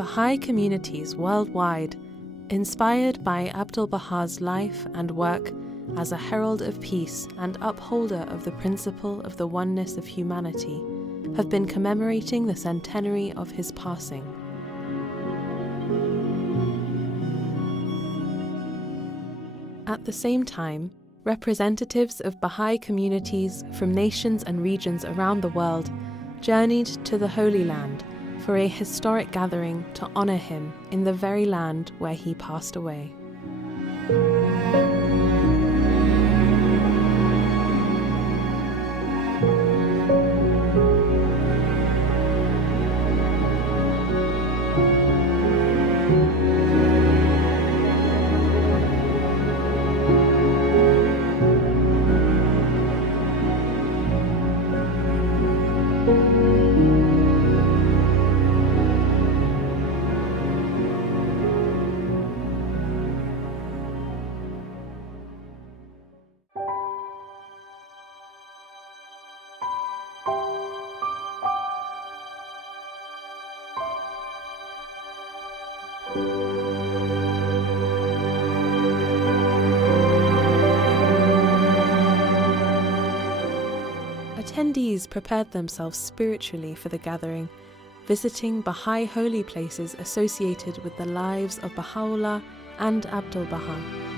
Baha'i communities worldwide, inspired by Abdu'l-Baha's life and work as a herald of peace and upholder of the principle of the oneness of humanity, have been commemorating the centenary of his passing. At the same time, representatives of Baha'i communities from nations and regions around the world journeyed to the Holy Land for a historic gathering to honor him in the very land where he passed away. Attendees prepared themselves spiritually for the gathering, visiting Baha'i holy places associated with the lives of Baha'u'llah and Abdu'l Bahá.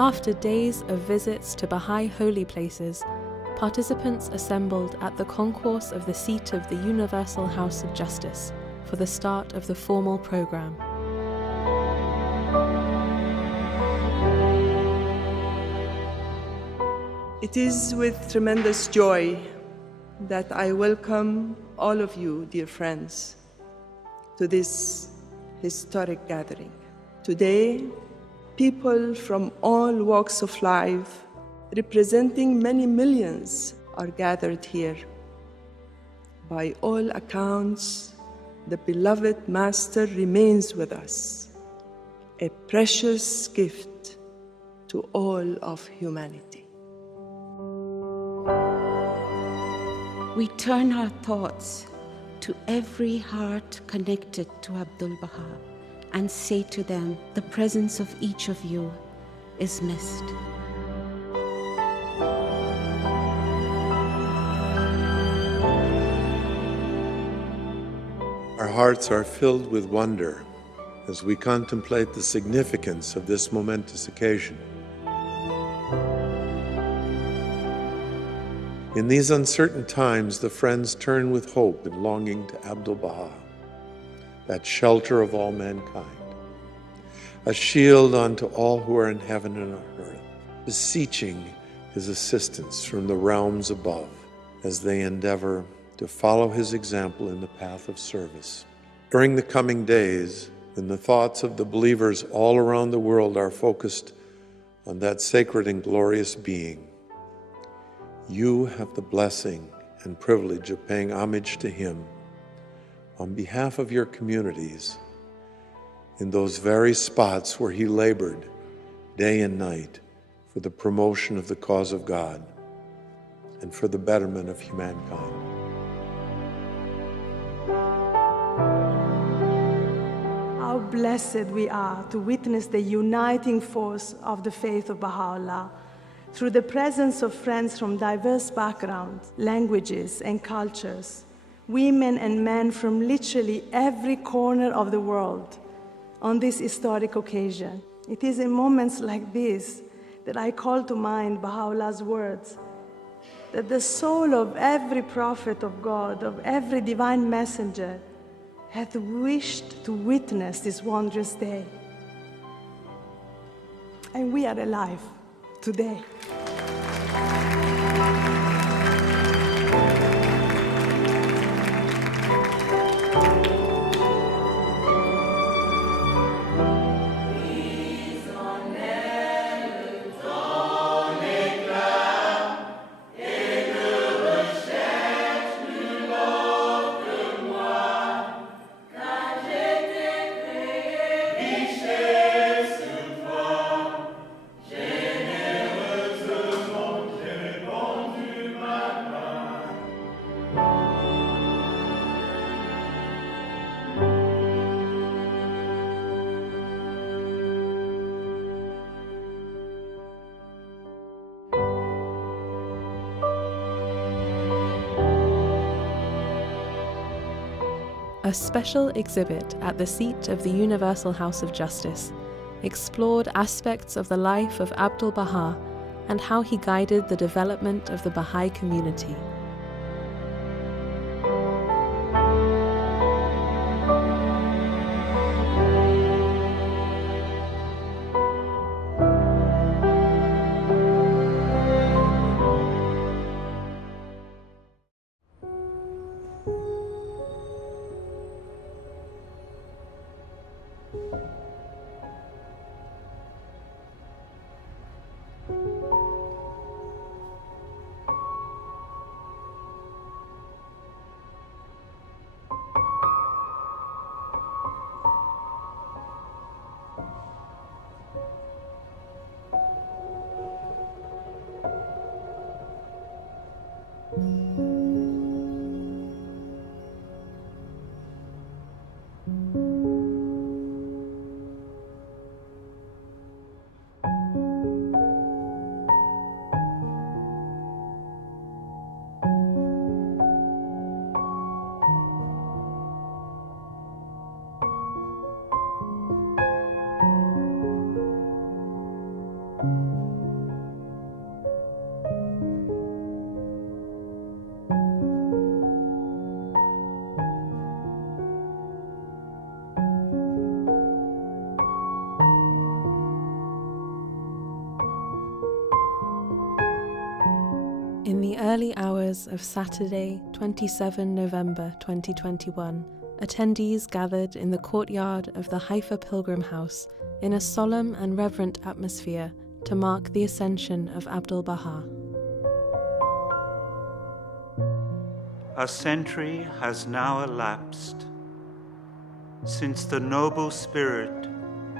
After days of visits to Baha'i holy places, participants assembled at the concourse of the seat of the Universal House of Justice for the start of the formal program. It is with tremendous joy that I welcome all of you, dear friends, to this historic gathering. Today, people from all walks of life, representing many millions, are gathered here. By all accounts, the beloved Master remains with us, a precious gift to all of humanity. We turn our thoughts to every heart connected to Abdu'l Bahá and say to them, the presence of each of you is missed. Our hearts are filled with wonder as we contemplate the significance of this momentous occasion. In these uncertain times, the friends turn with hope and longing to Abdu'l-Baha, that shelter of all mankind, a shield unto all who are in heaven and on earth, beseeching his assistance from the realms above as they endeavor to follow his example in the path of service. During the coming days, when the thoughts of the believers all around the world are focused on that sacred and glorious being, you have the blessing and privilege of paying homage to him on behalf of your communities in those very spots where he labored day and night for the promotion of the cause of God and for the betterment of humankind. How blessed we are to witness the uniting force of the faith of Baha'u'llah through the presence of friends from diverse backgrounds, languages, and cultures, women and men from literally every corner of the world on this historic occasion. It is in moments like this that I call to mind Baha'u'llah's words, that the soul of every prophet of God, of every divine messenger, hath wished to witness this wondrous day. And we are alive today. A special exhibit at the seat of the Universal House of Justice explored aspects of the life of Abdu'l Baha and how he guided the development of the Baha'i community. In the early hours of Saturday, 27 November 2021, attendees gathered in the courtyard of the Haifa Pilgrim House in a solemn and reverent atmosphere to mark the Ascension of Abdu'l Bahá. A century has now elapsed since the noble spirit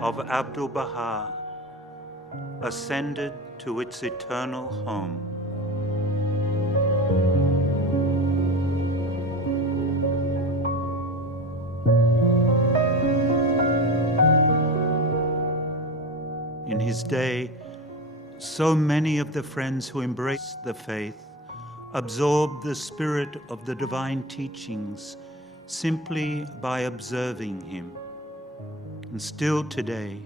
of Abdu'l Bahá ascended to its eternal home. In his day, so many of the friends who embraced the faith absorbed the spirit of the divine teachings simply by observing him. And still today,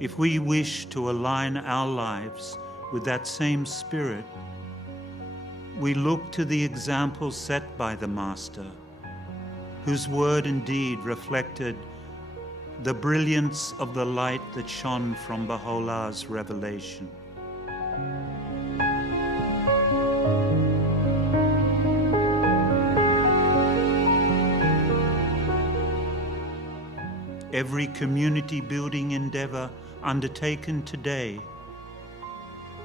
if we wish to align our lives with that same spirit, we look to the example set by the Master, whose word and deed reflected the brilliance of the light that shone from Baha'u'llah's revelation. Every community building endeavor undertaken today,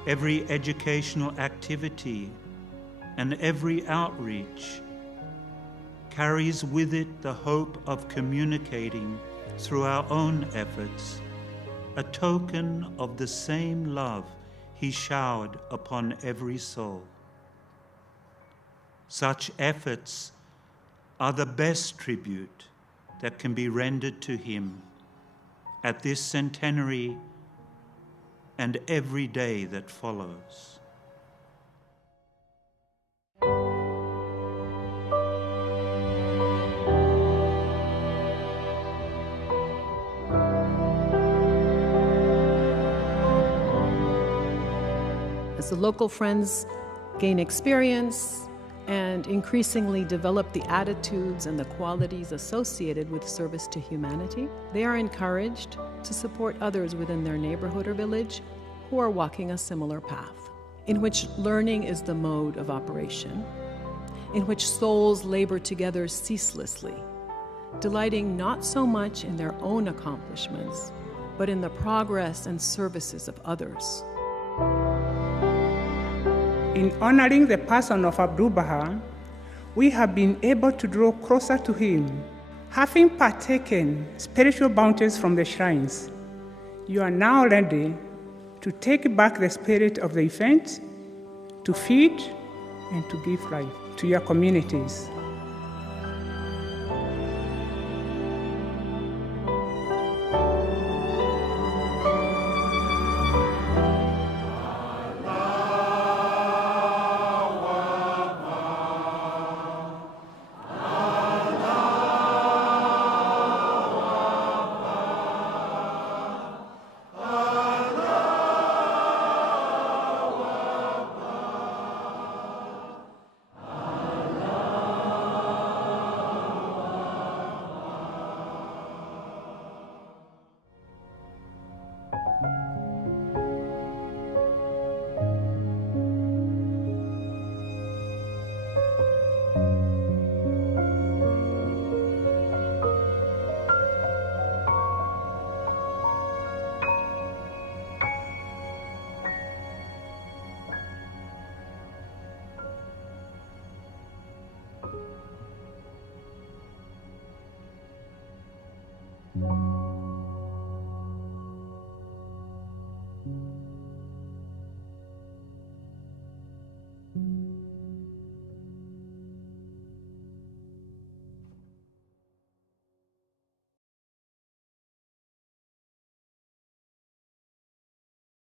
every educational activity, and every outreach carries with it the hope of communicating through our own efforts a token of the same love He showered upon every soul. Such efforts are the best tribute that can be rendered to Him at this centenary and every day that follows. As the local friends gain experience and increasingly develop the attitudes and the qualities associated with service to humanity, they are encouraged to support others within their neighborhood or village who are walking a similar path, in which learning is the mode of operation, in which souls labor together ceaselessly, delighting not so much in their own accomplishments, but in the progress and services of others. In honoring the person of Abdu'l-Baha, we have been able to draw closer to him, having partaken spiritual bounties from the shrines. You are now ready to take back the spirit of the event, to feed and to give life to your communities.